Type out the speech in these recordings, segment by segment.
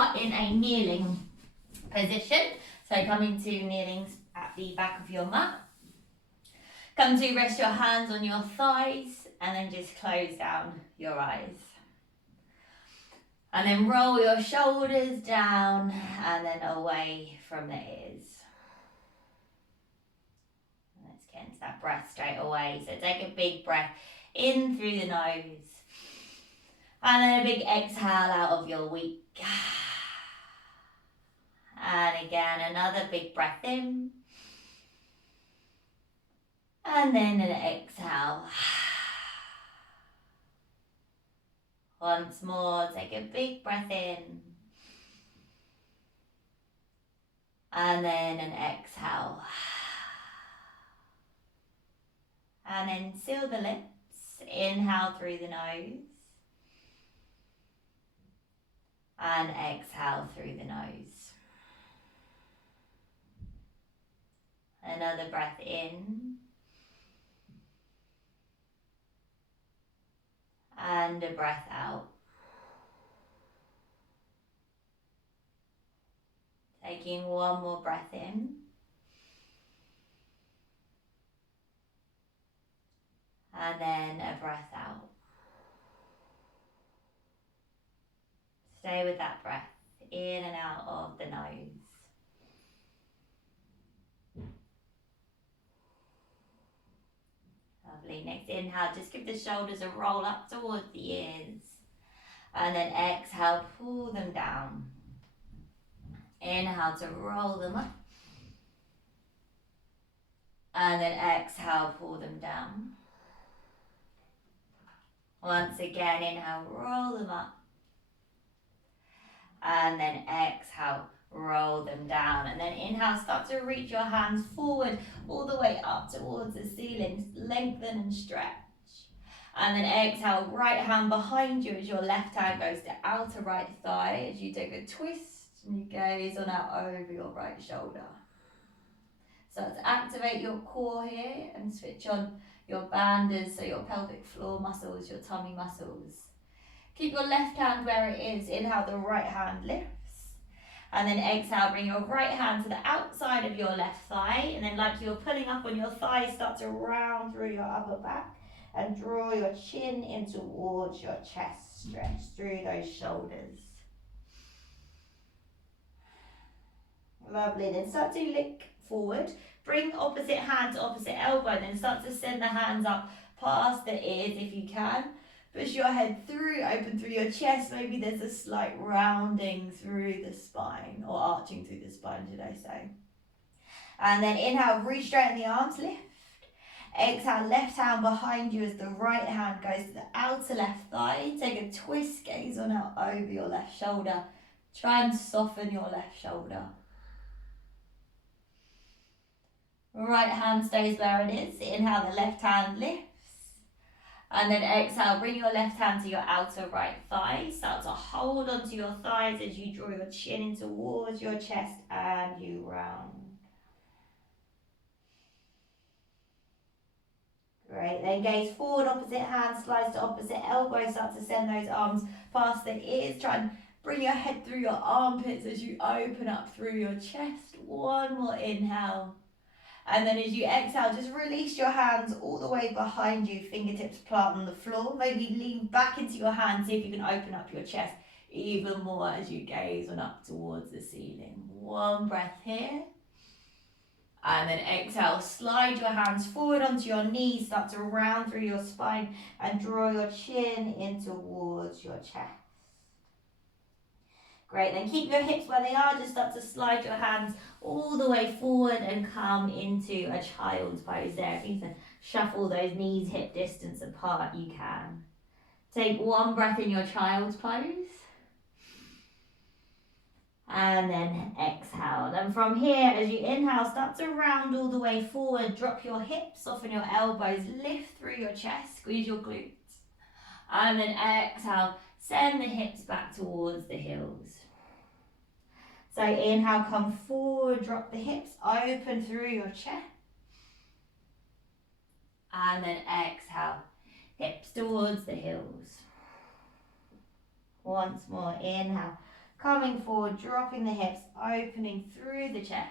start in a kneeling position. So come into kneeling at the back of your mat. Come to rest your hands on your thighs and then just close down your eyes. And then roll your shoulders down and then away from the ears. Let's get into that breath straight away. So take a big breath in through the nose. And then a big exhale out of your beak. And again, another big breath in. And then an exhale. Once more, take a big breath in. And then an exhale. And then seal the lips. Inhale through the nose. And exhale through the nose. Another breath in. And a breath out. Taking one more breath in. And then a breath out. Stay with that breath in and out of the nose. Lovely. Next inhale, just give the shoulders a roll up towards the ears. And then exhale, pull them down. Inhale to roll them up. And then exhale, pull them down. Once again, inhale, roll them up. And then exhale, roll them down. And then inhale, start to reach your hands forward all the way up towards the ceiling. Lengthen and stretch. And then exhale, right hand behind you as your left hand goes to outer right thigh as you take a twist and you gaze on out over your right shoulder. Start to activate your core here and switch on your banders, so your pelvic floor muscles, your tummy muscles. Keep your left hand where it is. Inhale, the right hand lifts. And then exhale, bring your right hand to the outside of your left thigh. And then like you're pulling up on your thighs, start to round through your upper back and draw your chin in towards your chest. Stretch through those shoulders. Lovely. Then start to lick forward. Bring opposite hand to opposite elbow. Then start to send the hands up past the ears if you can. Push your head through, open through your chest. Maybe there's a slight rounding through the spine, or arching through the spine, should I say. And then inhale, reach straighten the arms, lift. Exhale, left hand behind you as the right hand goes to the outer left thigh. Take a twist, gaze on out over your left shoulder. Try and soften your left shoulder. Right hand stays where it is. Inhale, the left hand lifts. And then exhale, bring your left hand to your outer right thigh. Start to hold onto your thighs as you draw your chin in towards your chest and you round. Great, then gaze forward, opposite hand slides to opposite elbow. Start to send those arms past the ears. Try and bring your head through your armpits as you open up through your chest. One more inhale. And then as you exhale, just release your hands all the way behind you, fingertips plant on the floor. Maybe lean back into your hands, see if you can open up your chest even more as you gaze on up towards the ceiling. One breath here. And then exhale, slide your hands forward onto your knees, start to round through your spine and draw your chin in towards your chest. Great, then keep your hips where they are, just start to slide your hands all the way forward and come into a child's pose there. If you can shuffle those knees hip distance apart, you can. Take one breath in your child's pose. And then exhale. And from here, as you inhale, start to round all the way forward. Drop your hips, soften your elbows, lift through your chest, squeeze your glutes. And then exhale, send the hips back towards the heels. So inhale, come forward, drop the hips, open through your chest. And then exhale, hips towards the heels. Once more, inhale, Coming forward, dropping the hips, opening through the chest.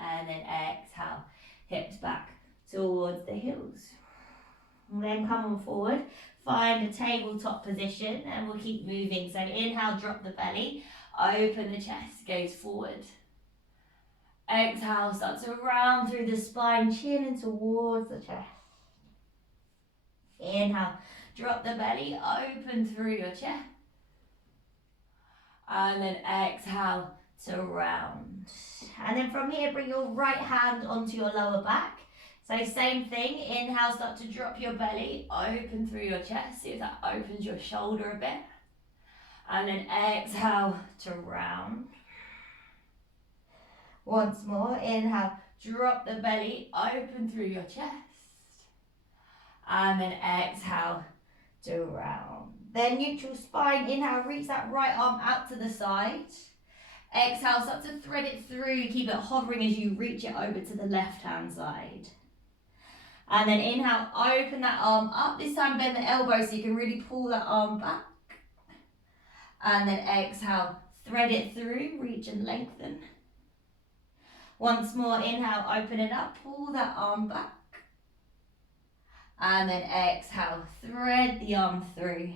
And then exhale, hips back towards the heels. And then come on forward, find a tabletop position, and we'll keep moving. So inhale, drop the belly, open the chest, gaze forward. Exhale, start to round through the spine, chin in towards the chest. Inhale, drop the belly, open through your chest. And then exhale to round. And then from here, bring your right hand onto your lower back. So same thing, inhale, start to drop your belly, open through your chest. See if that opens your shoulder a bit. And then exhale to round. Once more, inhale, drop the belly, open through your chest. And then exhale to round. Then neutral spine, inhale, reach that right arm out to the side. Exhale, start to thread it through, keep it hovering as you reach it over to the left hand side. And then inhale, open that arm up. This time bend the elbow so you can really pull that arm back. And then exhale, thread it through, reach and lengthen. Once more, inhale, open it up, pull that arm back. And then exhale, thread the arm through.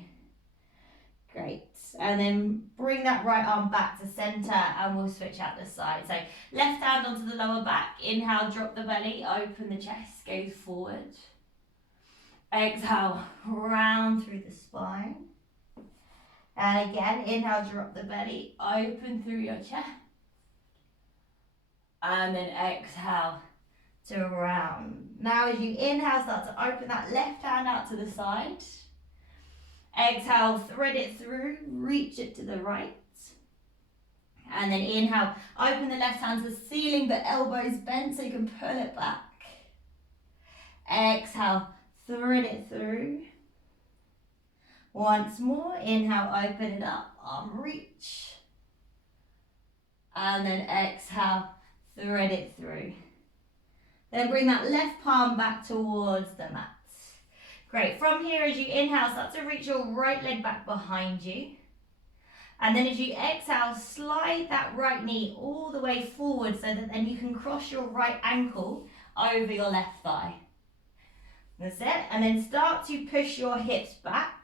Great. And then bring that right arm back to center and we'll switch out the side. So left hand onto the lower back. Inhale, drop the belly, open the chest, gaze forward. Exhale, round through the spine. And again, inhale, drop the belly, open through your chest. And then exhale to round. Now as you inhale, start to open that left hand out to the side. Exhale, thread it through, reach it to the right. And then inhale, open the left hand to the ceiling, but elbows bent so you can pull it back. Exhale, thread it through. Once more, inhale, open it up, arm reach. And then exhale, thread it through. Then bring that left palm back towards the mat. Great. From here, as you inhale, start to reach your right leg back behind you. And then as you exhale, slide that right knee all the way forward so that then you can cross your right ankle over your left thigh. That's it. And then start to push your hips back.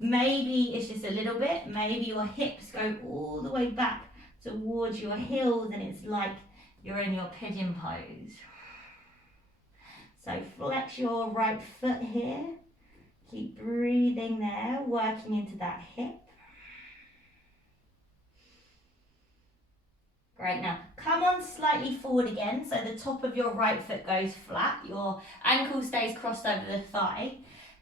Maybe it's just a little bit. Maybe your hips go all the way back towards your heels and it's like you're in your pigeon pose. So flex your right foot here. Keep breathing there, working into that hip. Great, now come on slightly forward again, so the top of your right foot goes flat, your ankle stays crossed over the thigh.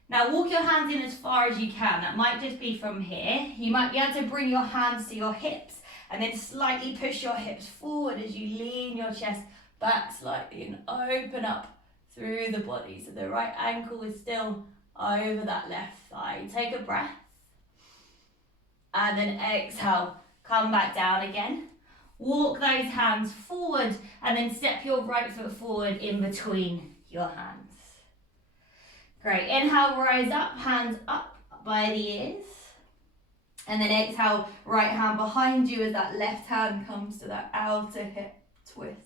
Now walk your hands in as far as you can, that might just be from here. You might be able to bring your hands to your hips and then slightly push your hips forward as you lean your chest back slightly and open up through the body. So the right ankle is still over that left thigh. Take a breath. And then exhale, come back down again. Walk those hands forward and then step your right foot forward in between your hands. Great. Inhale, rise up, hands up by the ears. And then exhale, right hand behind you as that left hand comes to that outer hip twist.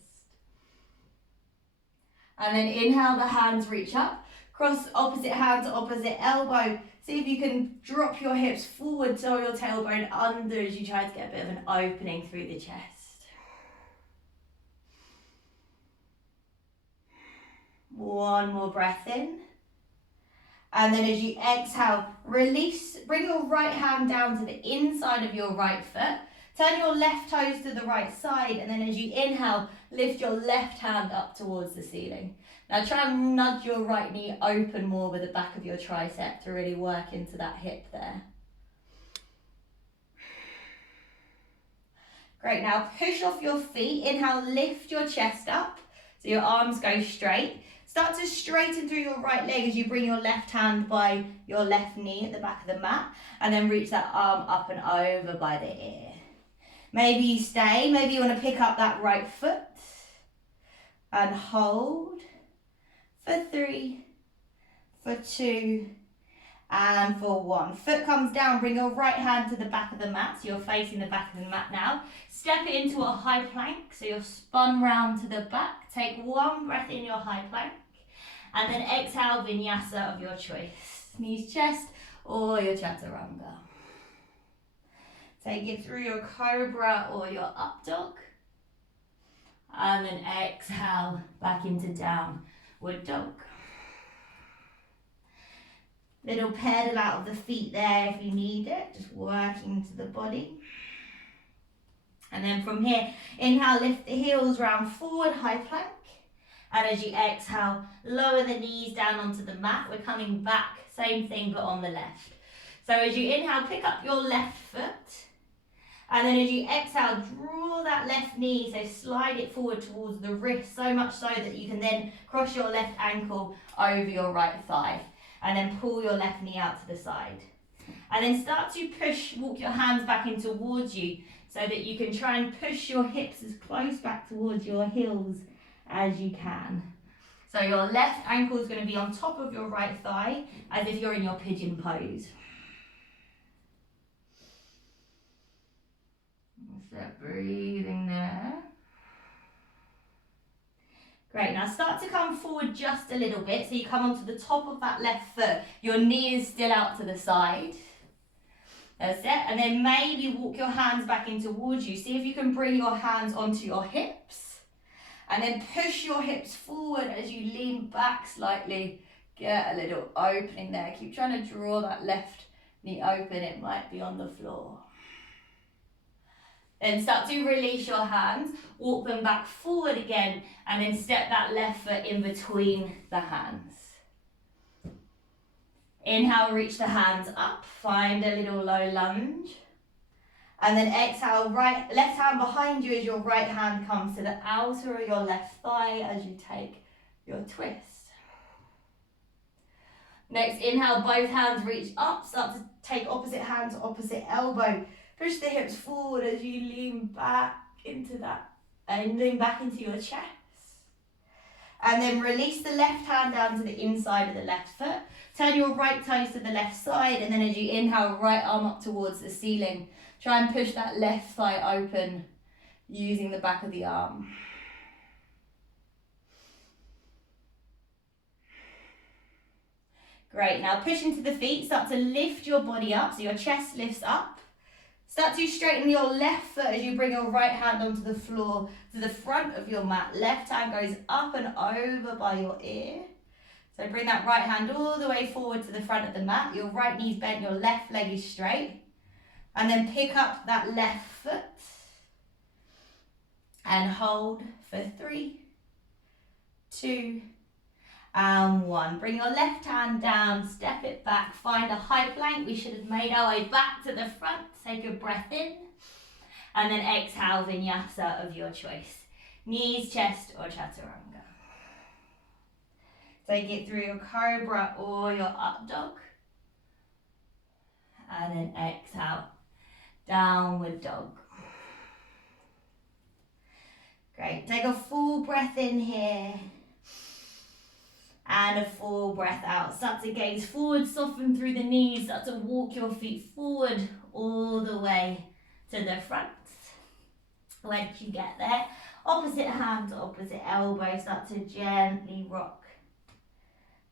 And then inhale, the hands reach up. Cross opposite hand to opposite elbow. See if you can drop your hips forward, so your tailbone under as you try to get a bit of an opening through the chest. One more breath in. And then as you exhale, release, bring your right hand down to the inside of your right foot. Turn your left toes to the right side, and then as you inhale, lift your left hand up towards the ceiling. Now try and nudge your right knee open more with the back of your tricep to really work into that hip there. Great, now push off your feet. Inhale, lift your chest up so your arms go straight. Start to straighten through your right leg as you bring your left hand by your left knee at the back of the mat, and then reach that arm up and over by the ear. Maybe you stay, maybe you want to pick up that right foot and hold for 3, for 2, And for 1. Foot comes down, bring your right hand to the back of the mat, so you're facing the back of the mat now. Step it into a high plank, so you're spun round to the back. Take 1 breath in your high plank. And then exhale, vinyasa of your choice. Knees, chest, or your chaturanga. Take it through your cobra or your up dog. And then exhale, back into downward dog. Little pedal out of the feet there if you need it, just working into the body. And then from here, inhale, lift the heels round forward, high plank. And as you exhale, lower the knees down onto the mat. We're coming back, same thing but on the left. So as you inhale, pick up your left foot. And then as you exhale, draw that left knee, so slide it forward towards the wrist, so much so that you can then cross your left ankle over your right thigh. And then pull your left knee out to the side. And then start to walk your hands back in towards you so that you can try and push your hips as close back towards your heels as you can. So your left ankle is going to be on top of your right thigh as if you're in your pigeon pose. So breathing there. Great, now start to come forward just a little bit. So you come onto the top of that left foot. Your knee is still out to the side. That's it. And then maybe walk your hands back in towards you. See if you can bring your hands onto your hips. And then push your hips forward as you lean back slightly. Get a little opening there. Keep trying to draw that left knee open. It might be on the floor. Then start to release your hands, walk them back forward again, and then step that left foot in between the hands. Inhale, reach the hands up, find a little low lunge. And then exhale, left hand behind you as your right hand comes to the outer of your left thigh as you take your twist. Next, inhale, both hands reach up, start to take opposite hand to opposite elbow. Push the hips forward as you lean back into that and lean back into your chest. And then release the left hand down to the inside of the left foot. Turn your right toes to the left side, and then as you inhale, right arm up towards the ceiling. Try and push that left thigh open using the back of the arm. Great, now push into the feet, start to lift your body up so your chest lifts up. Start to straighten your left foot as you bring your right hand onto the floor to the front of your mat. Left hand goes up and over by your ear. So bring that right hand all the way forward to the front of the mat. Your right knee's bent, your left leg is straight. And then pick up that left foot and hold for 3, 2, and 1. Bring your left hand down, step it back, find a high plank. We should have made our way back to the front. Take a breath in, and then exhale, vinyasa of your choice. Knees, chest, or chaturanga. Take it through your cobra or your up dog. And then exhale, downward dog. Great, take a full breath in here. And a full breath out. Start to gaze forward, soften through the knees, start to walk your feet forward all the way to the front. Where did you get there? Opposite hand to opposite elbow. Start to gently rock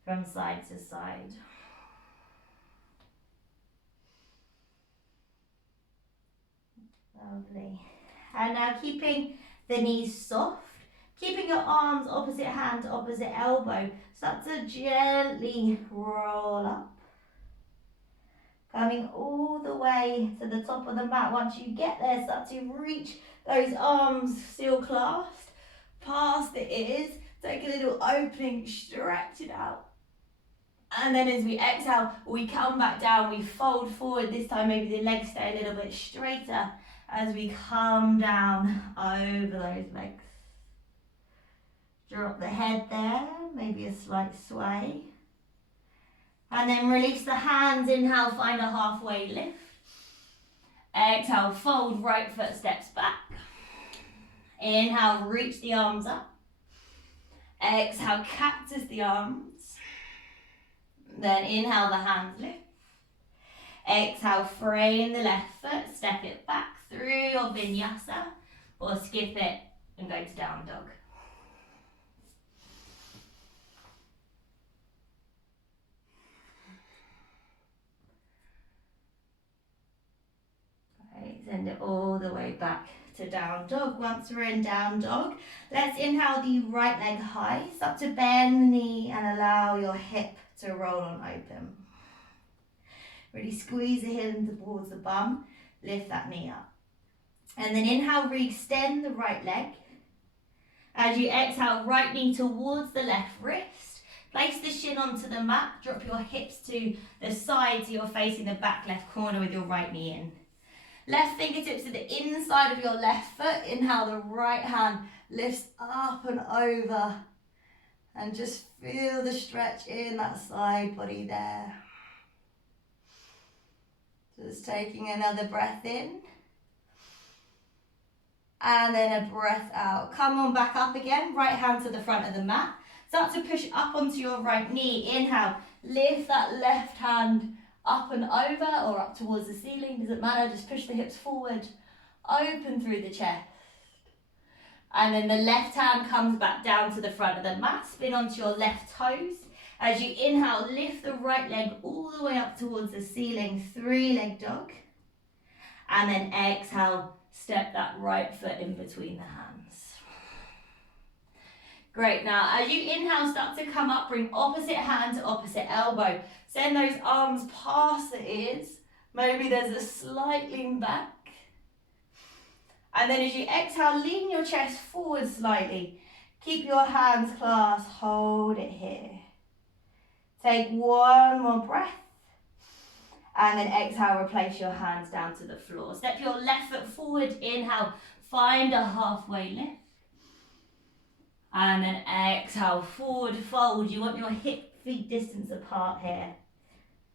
from side to side. Lovely. And now keeping the knees soft, keeping your arms opposite hand to opposite elbow. Start to gently roll up. Coming all the way to the top of the mat. Once you get there, start to reach those arms still clasped past the ears. Take a little opening, stretch it out. And then as we exhale, we come back down, we fold forward. This time maybe the legs stay a little bit straighter as we come down over those legs. Drop the head there, maybe a slight sway. And then release the hands, inhale, find a halfway lift. Exhale, fold, right foot steps back. Inhale, reach the arms up. Exhale, cactus the arms. Then inhale, the hands lift. Exhale, frame the left foot, step it back through your vinyasa, or skip it and go to down dog. Okay, send it all the way back to down dog. Once we're in down dog, let's inhale the right leg high, start to bend the knee and allow your hip to roll on open. Really squeeze the heel in towards the bum, lift that knee up. And then inhale, re-extend the right leg. As you exhale, right knee towards the left wrist. Place the shin onto the mat, drop your hips to the side so you're facing the back left corner with your right knee in. Left fingertips to the inside of your left foot. Inhale, the right hand lifts up and over. And just feel the stretch in that side body there. Just taking another breath in. And then a breath out. Come on back up again. Right hand to the front of the mat. Start to push up onto your right knee. Inhale. Lift that left hand up and over or up towards the ceiling. Doesn't matter. Just push the hips forward. Open through the chest. And then the left hand comes back down to the front of the mat. Spin onto your left toes. As you inhale, lift the right leg all the way up towards the ceiling, 3-leg dog. And then exhale, step that right foot in between the hands. Great, now as you inhale, start to come up, bring opposite hand to opposite elbow. Send those arms past the ears. Maybe there's a slight lean back. And then as you exhale, lean your chest forward slightly. Keep your hands clasped, hold it here. Take one more breath. And then exhale, replace your hands down to the floor. Step your left foot forward, inhale, find a halfway lift. And then exhale, forward fold. You want your feet distance apart here.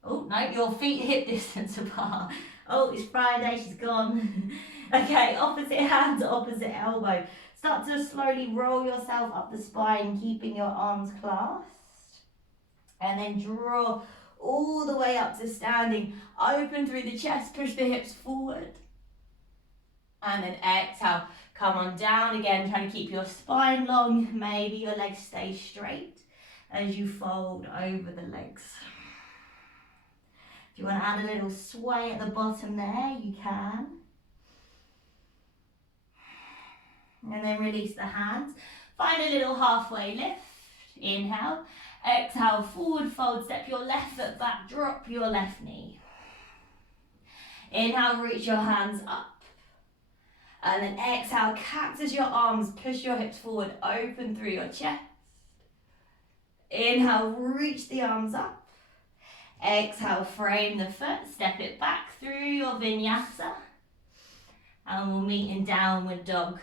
Oh, no, your feet hip distance apart. Oh, it's Friday, she's gone. Okay, opposite hand to opposite elbow. Start to slowly roll yourself up the spine, keeping your arms clasped. And then draw all the way up to standing. Open through the chest, push the hips forward. And then exhale, come on down again, trying to keep your spine long. Maybe your legs stay straight as you fold over the legs. If you want to add a little sway at the bottom there, you can. And then release the hands. Find a little halfway lift. Inhale. Exhale, forward fold, step your left foot back, drop your left knee. Inhale, reach your hands up. And then exhale, cactus your arms, push your hips forward, open through your chest. Inhale, reach the arms up. Exhale, frame the foot, step it back through your vinyasa. And we'll meet in downward dog.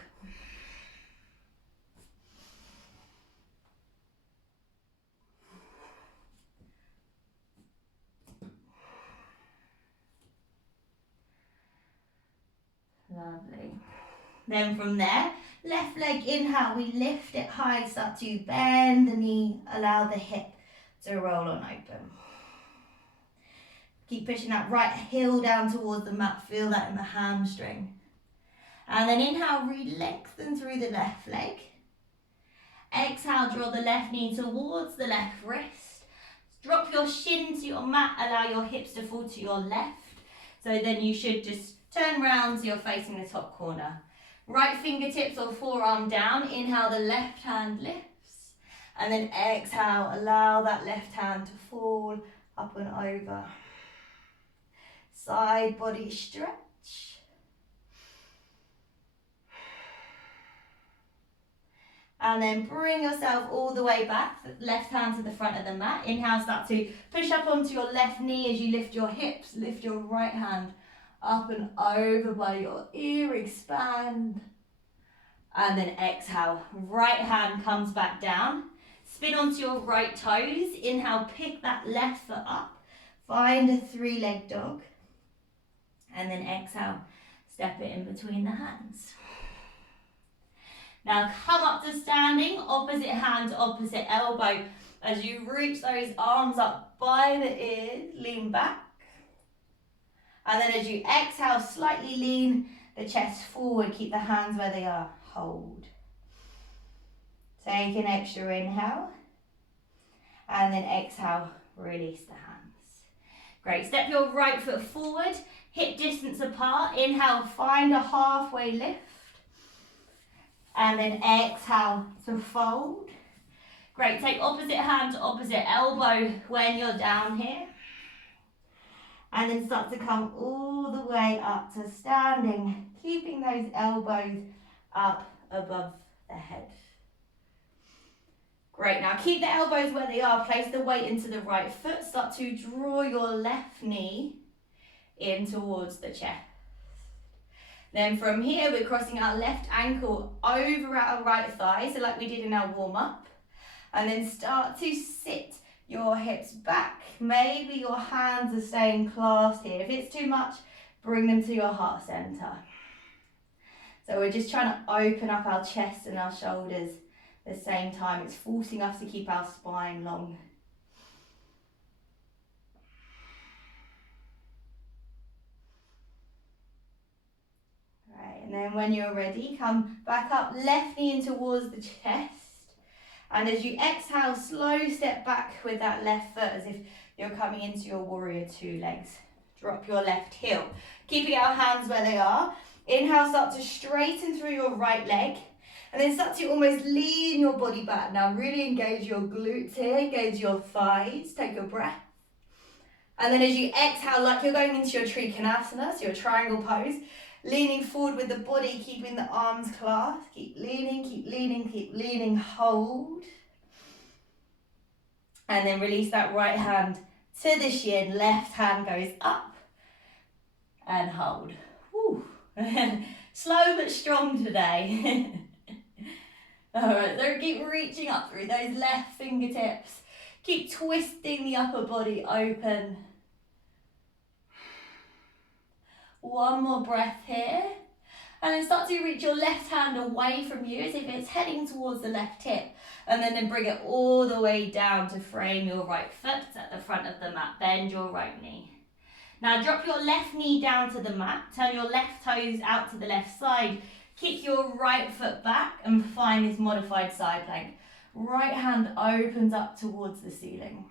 Lovely. Then from there, left leg inhale, we lift it high, start to bend the knee, allow the hip to roll on open. Keep pushing that right heel down towards the mat, feel that in the hamstring. And then inhale, re-lengthen through the left leg. Exhale, draw the left knee towards the left wrist. Drop your shin to your mat, allow your hips to fall to your left. So then you should just turn round so you're facing the top corner. Right fingertips or forearm down. Inhale, the left hand lifts. And then exhale, allow that left hand to fall up and over. Side body stretch. And then bring yourself all the way back, left hand to the front of the mat. Inhale, start to push up onto your left knee as you lift your hips, lift your right hand up and over by your ear, expand. And then exhale, right hand comes back down. Spin onto your right toes. Inhale, pick that left foot up. Find a 3-leg dog. And then exhale, step it in between the hands. Now come up to standing, opposite hand to opposite elbow. As you reach those arms up by the ears, lean back. And then as you exhale, slightly lean the chest forward. Keep the hands where they are. Hold. Take an extra inhale. And then exhale, release the hands. Great. Step your right foot forward. Hip distance apart. Inhale, find a halfway lift. And then exhale to fold. Great. Take opposite hand to opposite elbow when you're down here. And then start to come all the way up to standing, keeping those elbows up above the head. Great, now keep the elbows where they are, place the weight into the right foot, start to draw your left knee in towards the chest. Then from here, we're crossing our left ankle over our right thigh, so like we did in our warm-up. And then start to sit your hips back. Maybe your hands are staying clasped here. If it's too much, bring them to your heart center. So we're just trying to open up our chest and our shoulders at the same time. It's forcing us to keep our spine long. Right, and then when you're ready, come back up, left knee in towards the chest. And as you exhale, slow step back with that left foot as if you're coming into your warrior two legs. Drop your left heel. Keeping our hands where they are. Inhale, start to straighten through your right leg. And then start to almost lean your body back. Now really engage your glutes here, engage your thighs. Take a breath. And then as you exhale, like you're going into your Trikonasana, so your triangle pose, leaning forward with the body, keeping the arms clasped. Keep leaning, keep leaning, keep leaning. Hold. And then release that right hand to the shin. Left hand goes up. And hold. Whew. Slow but strong today. Alright, so keep reaching up through those left fingertips. Keep twisting the upper body open. One more breath here. And then start to reach your left hand away from you as if it's heading towards the left hip. And then bring it all the way down to frame your right foot at the front of the mat. Bend your right knee. Now drop your left knee down to the mat. Turn your left toes out to the left side. Kick your right foot back and find this modified side plank. Right hand opens up towards the ceiling.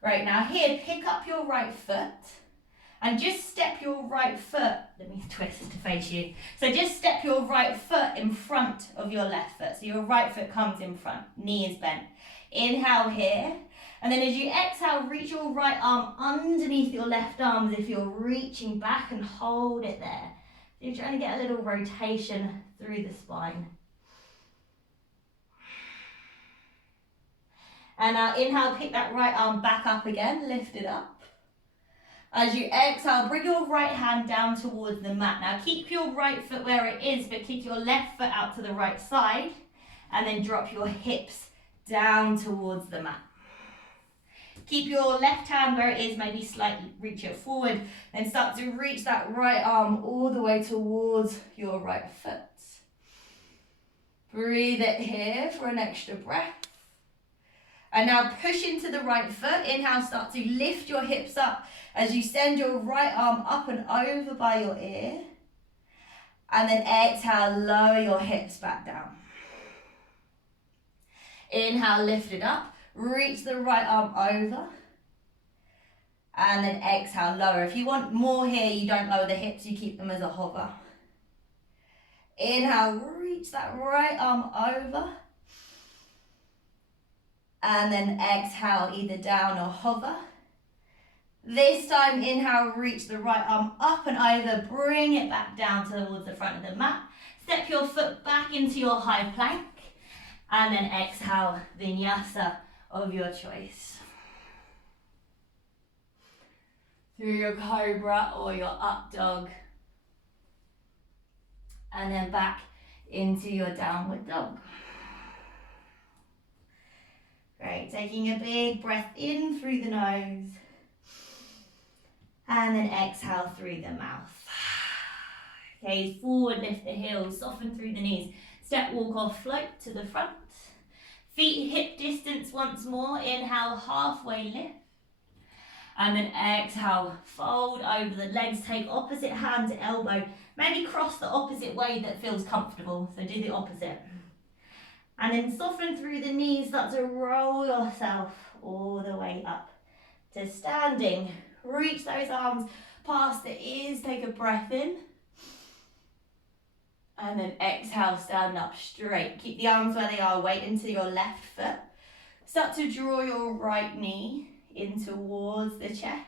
Great, now here, pick up your right foot. And just step your right foot, let me twist to face you. So just step your right foot in front of your left foot. So your right foot comes in front, knee is bent. Inhale here. And then as you exhale, reach your right arm underneath your left arm as if you're reaching back and hold it there. So you're trying to get a little rotation through the spine. And now inhale, pick that right arm back up again, lift it up. As you exhale, bring your right hand down towards the mat. Now keep your right foot where it is, but kick your left foot out to the right side. And then drop your hips down towards the mat. Keep your left hand where it is, maybe slightly reach it forward. Then start to reach that right arm all the way towards your right foot. Breathe it here for an extra breath. And now push into the right foot. Inhale, start to lift your hips up as you send your right arm up and over by your ear. And then exhale, lower your hips back down. Inhale, lift it up. Reach the right arm over. And then exhale, lower. If you want more here, you don't lower the hips, you keep them as a hover. Inhale, reach that right arm over. And then exhale, either down or hover. This time, inhale, reach the right arm up and over, bring it back down towards the front of the mat. Step your foot back into your high plank. And then exhale, vinyasa of your choice. Through your cobra or your up dog. And then back into your downward dog. Great, taking a big breath in through the nose. And then exhale through the mouth. Okay, forward, lift the heels, soften through the knees. Step, walk or float to the front. Feet hip distance once more. Inhale, halfway lift. And then exhale, fold over the legs, take opposite hand to elbow. Maybe cross the opposite way that feels comfortable, so do the opposite. And then soften through the knees, start to roll yourself all the way up to standing. Reach those arms past the ears, take a breath in. And then exhale, stand up straight. Keep the arms where they are, weight into your left foot. Start to draw your right knee in towards the chest.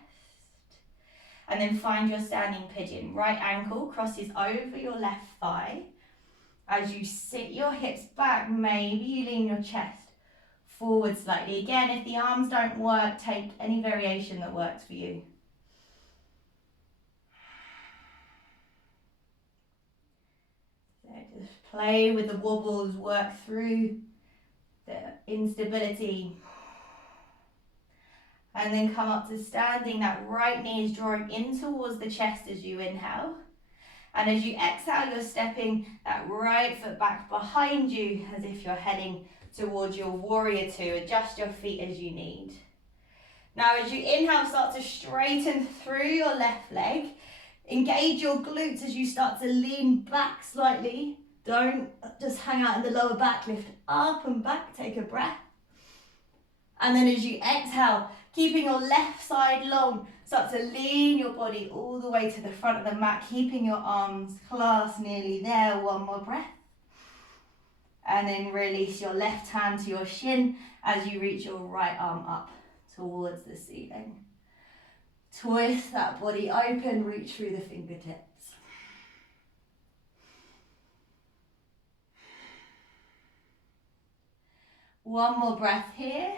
And then find your standing pigeon. Right ankle crosses over your left thigh. As you sit your hips back, maybe you lean your chest forward slightly. Again, if the arms don't work, take any variation that works for you. So just play with the wobbles, work through the instability. And then come up to standing. That right knee is drawing in towards the chest as you inhale. And as you exhale, you're stepping that right foot back behind you as if you're heading towards your warrior two. Adjust your feet as you need. Now as you inhale, start to straighten through your left leg. Engage your glutes as you start to lean back slightly. Don't just hang out in the lower back, lift up and back, take a breath. And then as you exhale, keeping your left side long, start to lean your body all the way to the front of the mat, keeping your arms clasped nearly there. One more breath. And then release your left hand to your shin as you reach your right arm up towards the ceiling. Twist that body open, reach through the fingertips. One more breath here.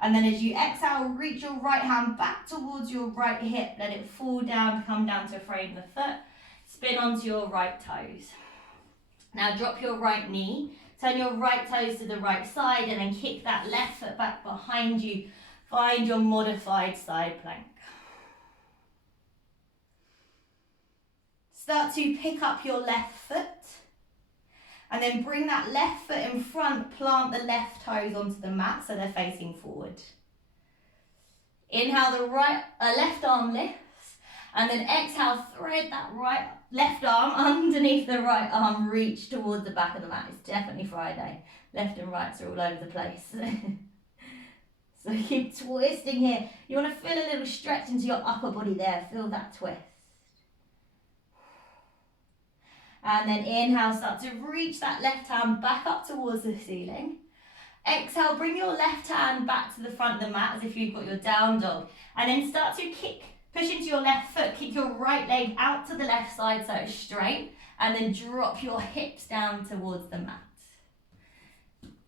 And then as you exhale, reach your right hand back towards your right hip. Let it fall down, come down to frame the foot. Spin onto your right toes. Now drop your right knee. Turn your right toes to the right side and then kick that left foot back behind you. Find your modified side plank. Start to pick up your left foot. And then bring that left foot in front, plant the left toes onto the mat so they're facing forward. Inhale, the left arm lifts, and then exhale, thread that left arm underneath the right arm, reach towards the back of the mat. It's definitely Friday. Left and rights are all over the place. So keep twisting here. You want to feel a little stretch into your upper body there. Feel that twist. And then inhale, start to reach that left hand back up towards the ceiling. Exhale, bring your left hand back to the front of the mat as if you've got your down dog. And then start to push into your left foot, kick your right leg out to the left side so it's straight. And then drop your hips down towards the mat.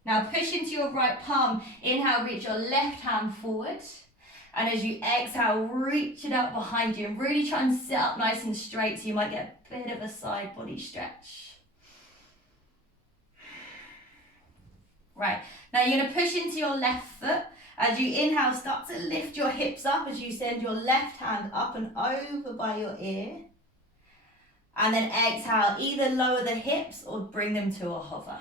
Now push into your right palm. Inhale, reach your left hand forward. And as you exhale, reach it out behind you and really try and sit up nice and straight so you might get a bit of a side body stretch. Right, now you're going to push into your left foot. As you inhale, start to lift your hips up as you send your left hand up and over by your ear. And then exhale, either lower the hips or bring them to a hover.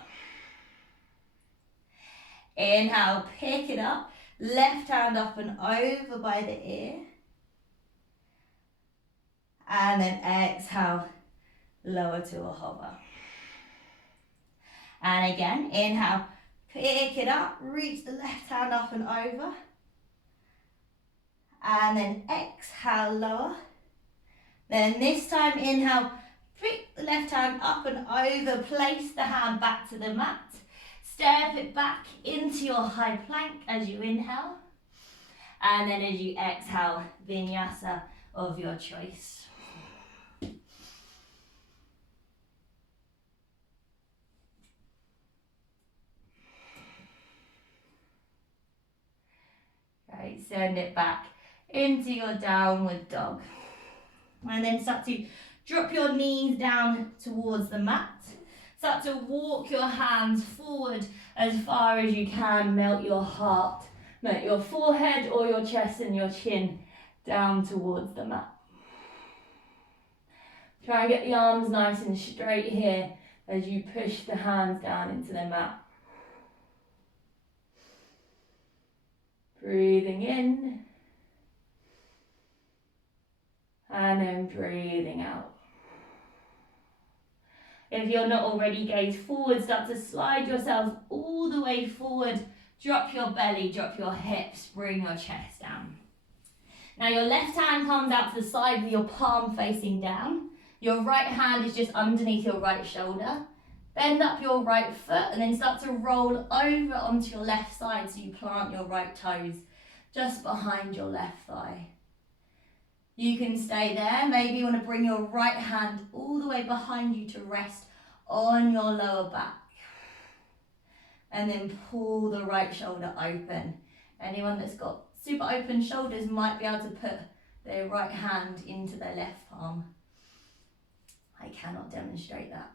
Inhale, pick it up. Left hand up and over by the ear. And then exhale, lower to a hover. And again, inhale, pick it up, reach the left hand up and over. And then exhale, lower. Then this time, inhale, pick the left hand up and over, place the hand back to the mat. Step it back into your high plank as you inhale. And then as you exhale, vinyasa of your choice. Right, send it back into your downward dog. And then start to drop your knees down towards the mat. Start to walk your hands forward as far as you can. Melt your heart, melt your forehead or your chest and your chin down towards the mat. Try and get the arms nice and straight here as you push the hands down into the mat. Breathing in And then breathing out. If you're not already, gaze forward, start to slide yourself all the way forward. Drop your belly, drop your hips, bring your chest down. Now your left hand comes out to the side with your palm facing down. Your right hand is just underneath your right shoulder. Bend up your right foot and then start to roll over onto your left side so you plant your right toes just behind your left thigh. You can stay there. Maybe you want to bring your right hand all the way behind you to rest on your lower back. And then pull the right shoulder open. Anyone that's got super open shoulders might be able to put their right hand into their left palm. I cannot demonstrate that.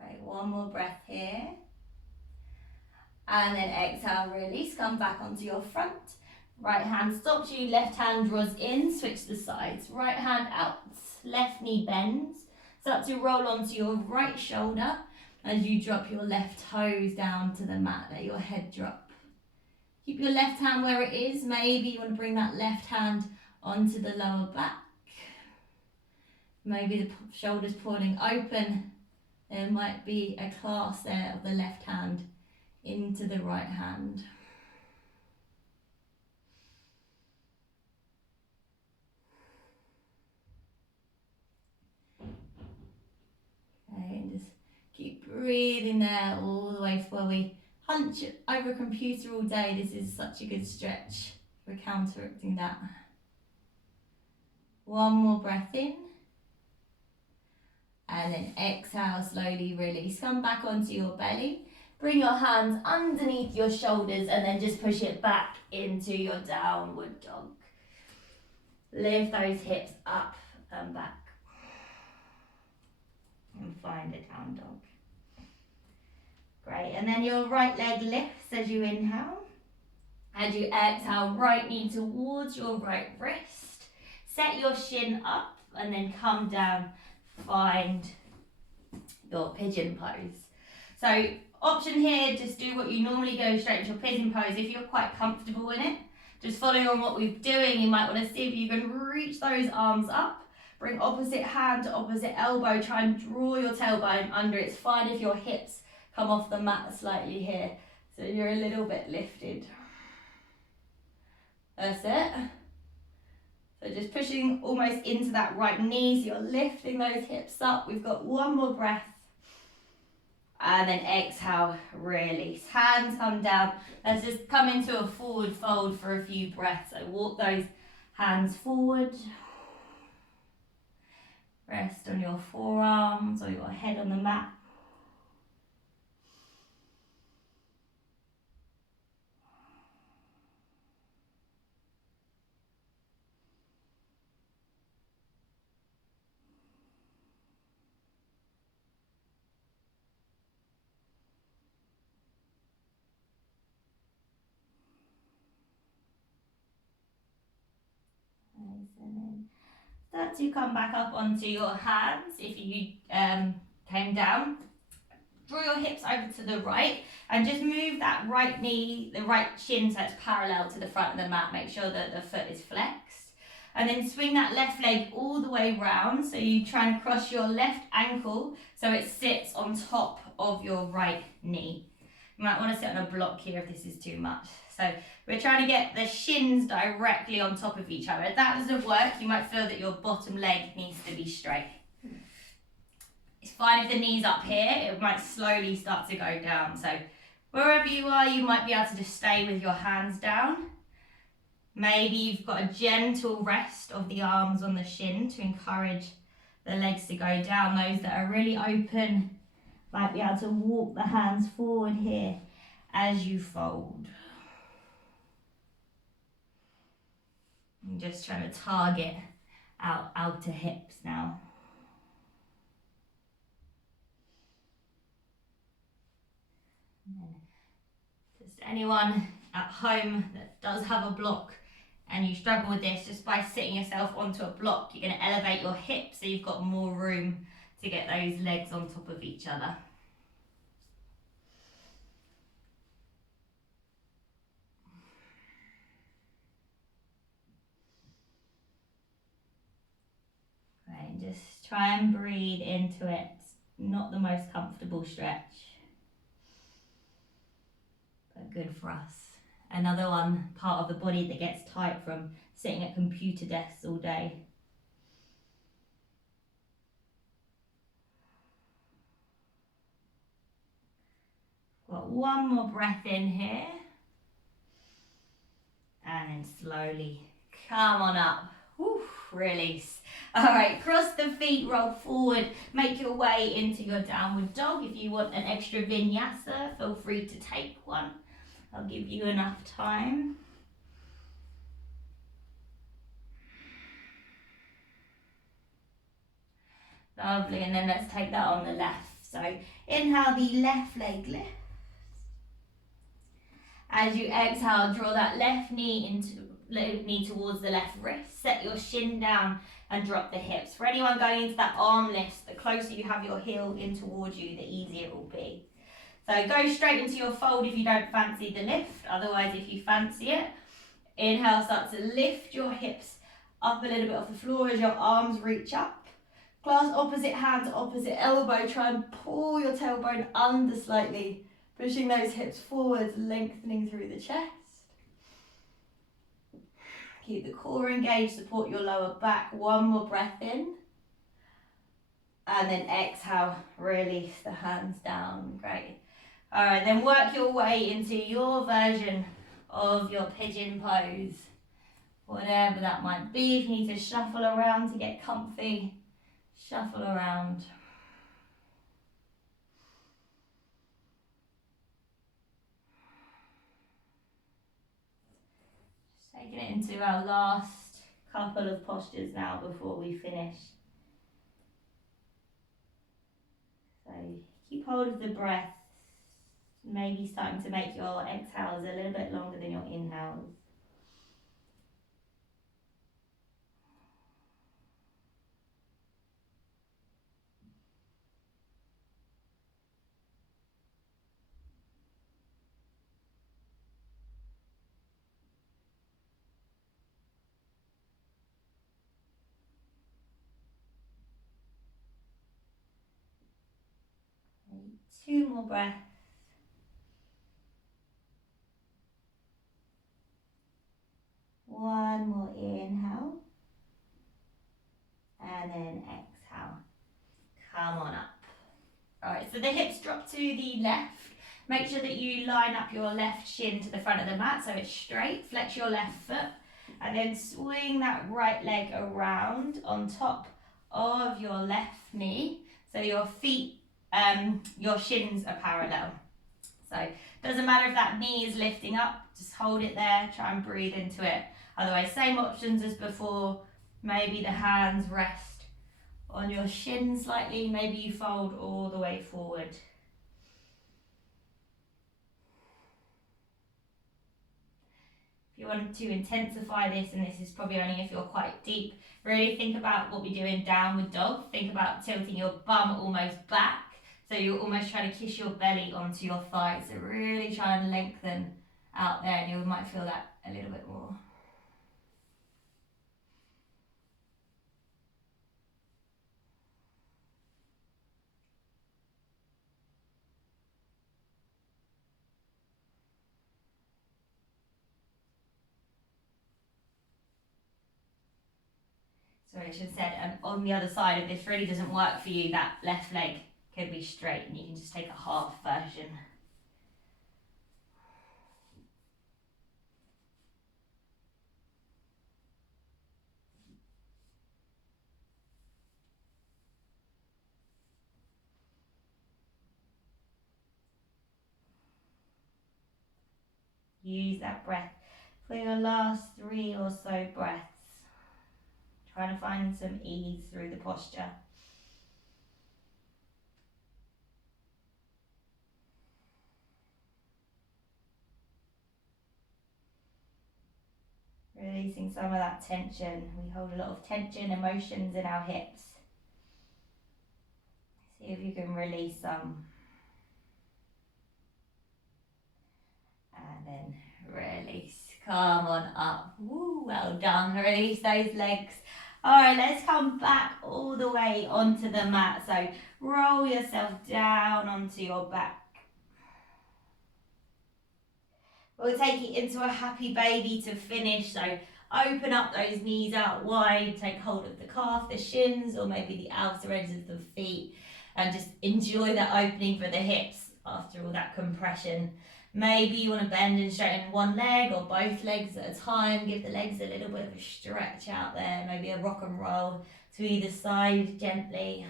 Right, one more breath here. And then exhale, release, come back onto your front. Right hand stops you, left hand draws in, switch the sides. Right hand out, left knee bends. Start to roll onto your right shoulder as you drop your left toes down to the mat, let your head drop. Keep your left hand where it is. Maybe you want to bring that left hand onto the lower back. Maybe the shoulders pulling open. There might be a clasp there of the left hand into the right hand. Okay, and just keep breathing there all the way forward. We hunch over a computer all day. This is such a good stretch for counteracting that. One more breath in. And then exhale, slowly release. Come back onto your belly. Bring your hands underneath your shoulders and then just push it back into your downward dog. Lift those hips up and back. And find a down dog. Great, and then your right leg lifts as you inhale. As you exhale, right knee towards your right wrist. Set your shin up and then come down. Find your pigeon pose. So option here, just do what you normally go straight into your pigeon pose. If you're quite comfortable in it, just following on what we're doing, you might want to see if you can reach those arms up. Bring opposite hand to opposite elbow. Try and draw your tailbone under. It's fine if your hips come off the mat slightly here. So you're a little bit lifted. That's it. So just pushing almost into that right knee. So you're lifting those hips up. We've got one more breath. And then exhale, release. Hands come down. Let's just come into a forward fold for a few breaths. So walk those hands forward. Rest on your forearms or your head on the mat. Nice, and then start to come back up onto your hands. If you came down, draw your hips over to the right and just move that right knee, the right shin so it's parallel to the front of the mat. Make sure that the foot is flexed. And then swing that left leg all the way round. So you try and cross your left ankle so it sits on top of your right knee. You might want to sit on a block here if this is too much. So we're trying to get the shins directly on top of each other. If that doesn't work, you might feel that your bottom leg needs to be straight. It's fine if the knee's up here, it might slowly start to go down. So wherever you are, you might be able to just stay with your hands down. Maybe you've got a gentle rest of the arms on the shin to encourage the legs to go down. Those that are really open might be able to walk the hands forward here as you fold. I'm just trying to target our outer hips now. Just anyone at home that does have a block and you struggle with this, just by sitting yourself onto a block, you're going to elevate your hips so you've got more room to get those legs on top of each other. just try and breathe into it. Not the most comfortable stretch, but good for us. Another one part of the body that gets tight from sitting at computer desks all day. Got one more breath in here. And then slowly come on up. Whew, release. All right, cross the feet, roll forward. Make your way into your downward dog. If you want an extra vinyasa, feel free to take one. I'll give you enough time. Lovely, and then let's take that on the left. So inhale, the left leg lifts. As you exhale, draw that left knee towards the left wrist. Set your shin down and drop the hips. For anyone going into that arm lift, the closer you have your heel in towards you, the easier it will be. So go straight into your fold if you don't fancy the lift. Otherwise, if you fancy it, inhale, start to lift your hips up a little bit off the floor as your arms reach up. Clasp opposite hand to opposite elbow. Try and pull your tailbone under slightly, pushing those hips forwards, lengthening through the chest. Keep the core engaged, support your lower back. One more breath in. And then exhale, release the hands down. Great. All right, then work your way into your version of your pigeon pose. Whatever that might be. If you need to shuffle around to get comfy, shuffle around. Just taking it into our last couple of postures now before we finish. So keep hold of the breath. Maybe starting to make your exhales a little bit longer than your inhales. Two more breaths. One more inhale. And then exhale. Come on up. Alright, so the hips drop to the left. Make sure that you line up your left shin to the front of the mat so it's straight. Flex your left foot. And then swing that right leg around on top of your left knee. So your feet, your shins are parallel. So it doesn't matter if that knee is lifting up, just hold it there, try and breathe into it. Otherwise, same options as before. Maybe the hands rest on your shins slightly, maybe you fold all the way forward. If you want to intensify this, and this is probably only if you're quite deep, really think about what we do in downward dog. Think about tilting your bum almost back. So you're almost trying to kiss your belly onto your thighs. So really try and lengthen out there, and you might feel that a little bit more. Sorry, I should have said, on the other side, if this really doesn't work for you, that left leg can be straight and you can just take a half version. Use that breath for your last 3 or so breaths. Trying to find some ease through the posture. Releasing some of that tension. We hold a lot of tension, emotions in our hips. See if you can release some. And then release. Come on up. Woo, well done. Release those legs Alright, let's come back all the way onto the mat. So roll yourself down onto your back. We'll take it into a happy baby to finish. So open up those knees out wide, take hold of the calf, the shins, or maybe the outer edges of the feet, and just enjoy that opening for the hips after all that compression. Maybe you want to bend and straighten one leg or both legs at a time. Give the legs a little bit of a stretch out there. Maybe a rock and roll to either side gently.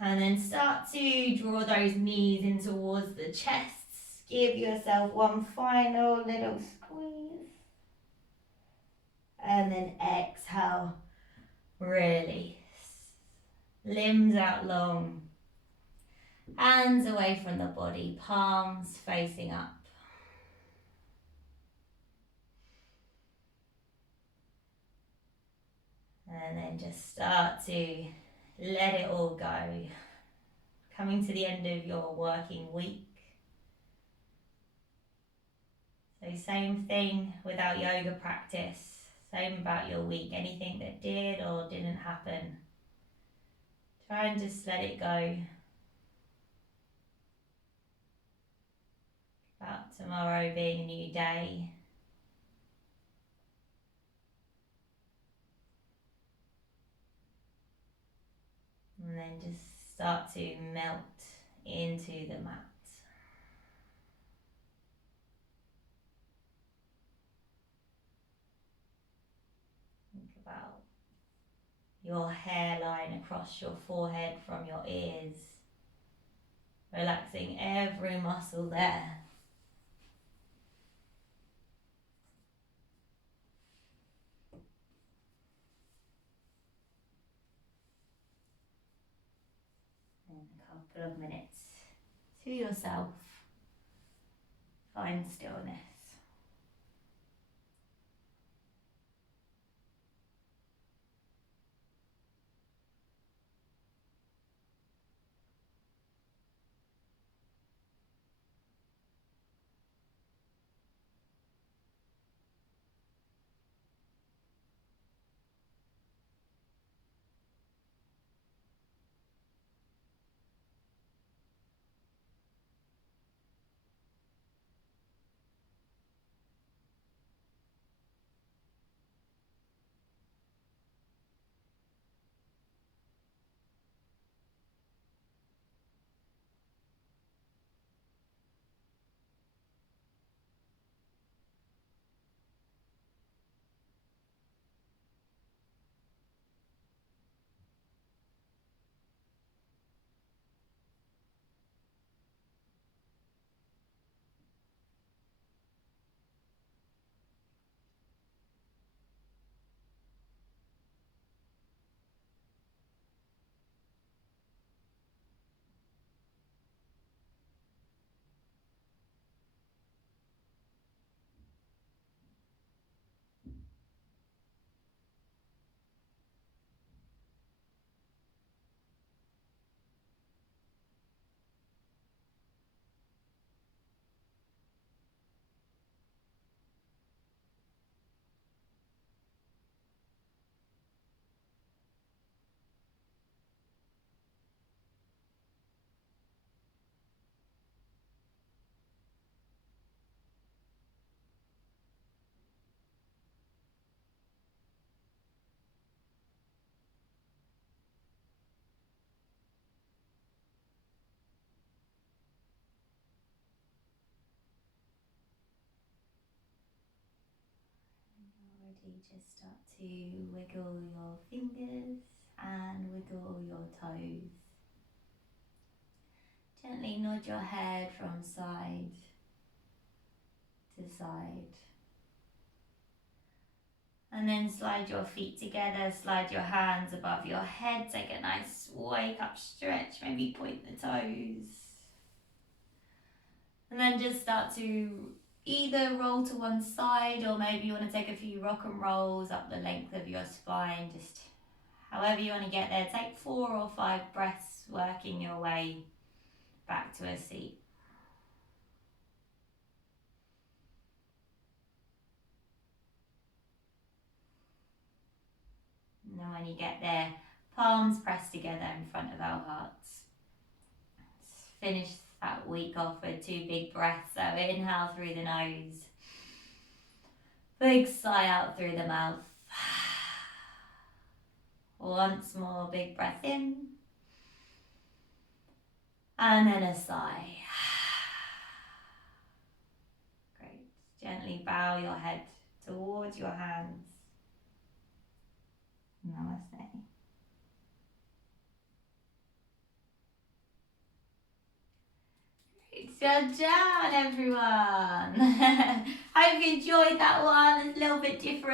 And then start to draw those knees in towards the chest. Give yourself one final little squeeze. And then exhale, release. Limbs out long. Hands away from the body, palms facing up. And then just start to let it all go. Coming to the end of your working week. So same thing with our yoga practice. Same about your week. Anything that did or didn't happen. Try and just let it go. About tomorrow being a new day. And then just start to melt into the mat. Think about your hairline across your forehead from your ears. Relaxing every muscle there. And a couple of minutes to yourself. Find stillness. Already just start to wiggle your fingers and wiggle your toes. Gently nod your head from side to side. And then slide your feet together, slide your hands above your head, take a nice wake up stretch, maybe point the toes. And then just start to either roll to one side, or maybe you want to take a few rock and rolls up the length of your spine, just however you want to get there. Take 4 or 5 breaths, working your way back to a seat. And then when you get there, palms pressed together in front of our hearts. Finish that week off with 2 big breaths. So inhale through the nose. Big sigh out through the mouth. Once more, big breath in. And then a sigh. Great. Gently bow your head towards your hands. Namaste. Well done, everyone. Hope you enjoyed that one. It's a little bit different.